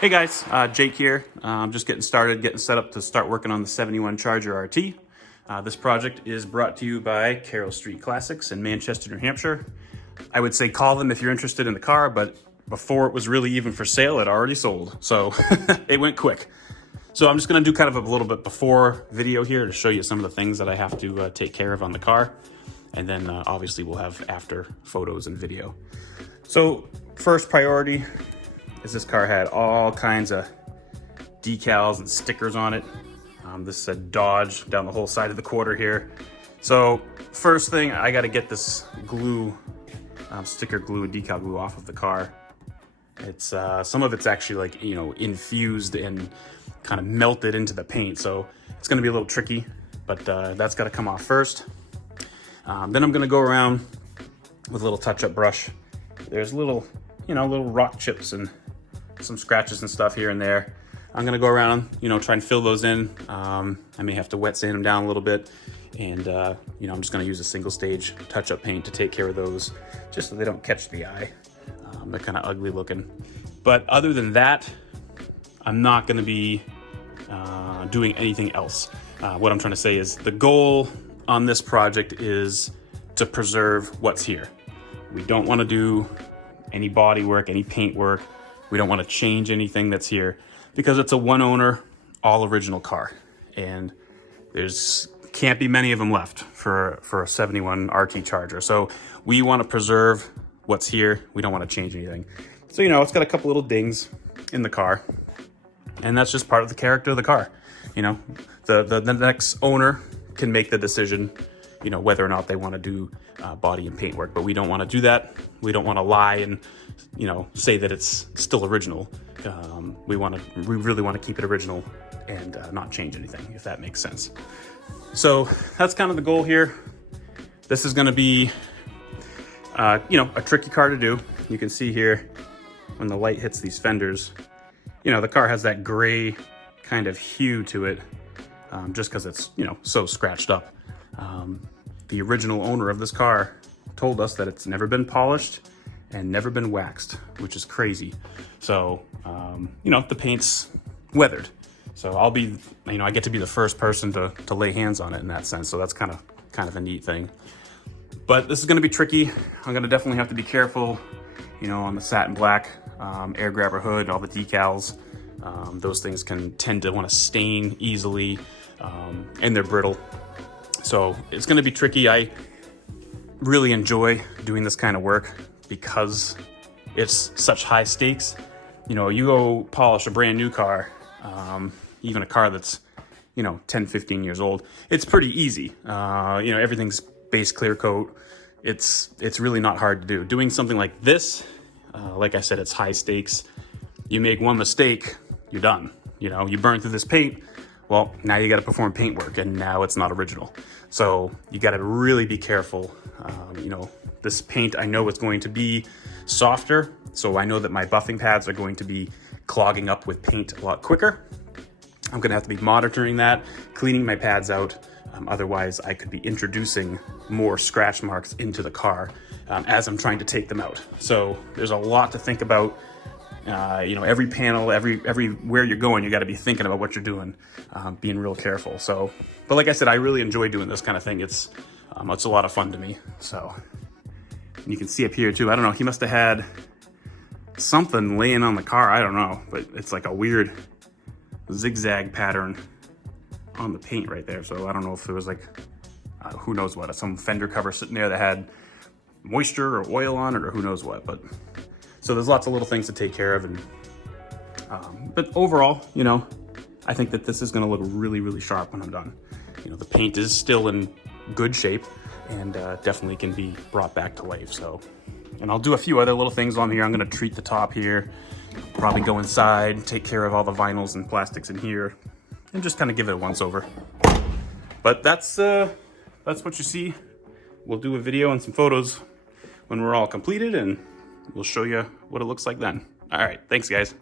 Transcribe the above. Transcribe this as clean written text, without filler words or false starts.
Hey guys, Jake here. I'm just getting started, getting set up to start working on the 71 Charger RT. This project is brought to you by Carroll Street Classics in Manchester, New Hampshire. I would say call them if you're interested in the car, but before it was really even for sale, it already sold. So it went quick. So I'm just gonna do kind of a little bit before video here to show you some of the things that I have to take care of on the car. And then obviously we'll have after photos and video. So first priority is this car had all kinds of decals and stickers on it. This said Dodge down the whole side of the quarter here. So first thing, I got to get this glue, sticker glue, decal glue off of the car. It's some of it's actually like, you know, infused and kind of melted into the paint. So it's going to be a little tricky, but that's got to come off first. Then I'm going to go around with a little touch-up brush. There's little rock chips and some scratches and stuff here and there. I'm gonna go around, try and fill those in. I may have to wet sand them down a little bit. And, I'm just gonna use a single stage touch-up paint to take care of those, just so they don't catch the eye. They're kind of ugly looking. But other than that, I'm not gonna be doing anything else. What I'm trying to say is the goal on this project is to preserve what's here. We don't wanna do any body work, any paint work. We don't want to change anything that's here because it's a one owner, all original car. And there's can't be many of them left for a 71 RT Charger. So we want to preserve what's here. We don't want to change anything. So, it's got a couple little dings in the car, and that's just part of the character of the car. The next owner can make the decision, whether or not they want to do body and paint work, but we don't want to do that. We don't want to lie and, say that it's still original. We really want to keep it original and not change anything, if that makes sense. So that's kind of the goal here. This is going to be, a tricky car to do. You can see here when the light hits these fenders, the car has that gray kind of hue to it, just because it's, so scratched up. The original owner of this car told us that it's never been polished and never been waxed, which is crazy. So, the paint's weathered. So I'll be, I get to be the first person to lay hands on it in that sense. So that's kind of a neat thing. But this is gonna be tricky. I'm gonna definitely have to be careful, on the satin black, air grabber hood, all the decals. Those things can tend to wanna stain easily, and they're brittle. So it's gonna be tricky. I really enjoy doing this kind of work because it's such high stakes. You go polish a brand new car, even a car that's, 10, 15 years old, it's pretty easy. Everything's base clear coat. It's really not hard to do. Doing something like this, like I said, it's high stakes. You make one mistake, you're done. You burn through this paint, well, now you got to perform paint work, and now it's not original. So you got to really be careful. This paint, I know it's going to be softer, so I know that my buffing pads are going to be clogging up with paint a lot quicker. I'm going to have to be monitoring that, cleaning my pads out. Otherwise, I could be introducing more scratch marks into the car as I'm trying to take them out. So there's a lot to think about. Every panel, everywhere you're going, you got to be thinking about what you're doing, being real careful. So, but like I said, I really enjoy doing this kind of thing. It's a lot of fun to me. So, and you can see up here too. I don't know. He must have had something laying on the car. I don't know, but it's like a weird zigzag pattern on the paint right there. So I don't know if it was like, who knows what, some fender cover sitting there that had moisture or oil on it or who knows what, but. So there's lots of little things to take care of, and but overall, I think that this is going to look really, really sharp when I'm done. The paint is still in good shape and definitely can be brought back to life. So, and I'll do a few other little things on here. I'm going to treat the top here, probably go inside, take care of all the vinyls and plastics in here, and just kind of give it a once over. But that's what you see. We'll do a video and some photos when we're all completed, and we'll show you what it looks like then. All right, thanks guys.